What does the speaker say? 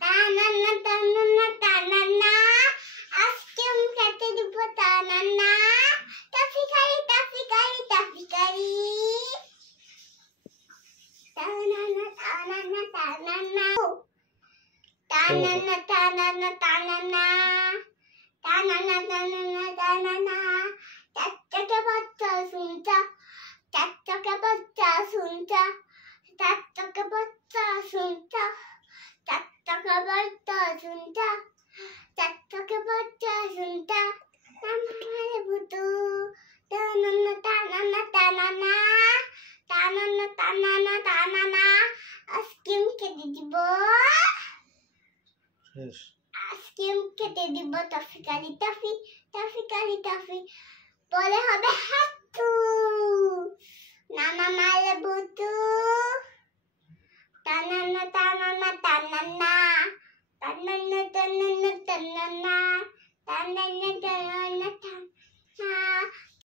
তানান্না তানান্না তানান্না ice cream খেতে দিব তানান্না toffee খাই টফি খাই টফি খাই তানান্না তানান্না তানান্না তানান্না তানান্না তানান্না তানান্না তানান্না তানান্না চাচকে বাচ্চা শুনছা চাচকে বাচ্চা শুনছা চাচকে বাচ্চা শুনছা চাচকে বাচ্চা শুনছা চাচকে বাচ্চা শুনছা আমারে বুতু তানান্না তানান্না তানান্না তানান্না তানান্না তানান্না আইসক্রিম খেতে দিব আইসক্রিম খেতে দিব টফি খালি টফি টফি খালি টফি বলে হবে হাতু নানা মারে বুতু তানান্না তানান্না তানান্না তানান্না তানান্না তানান্না তানান্না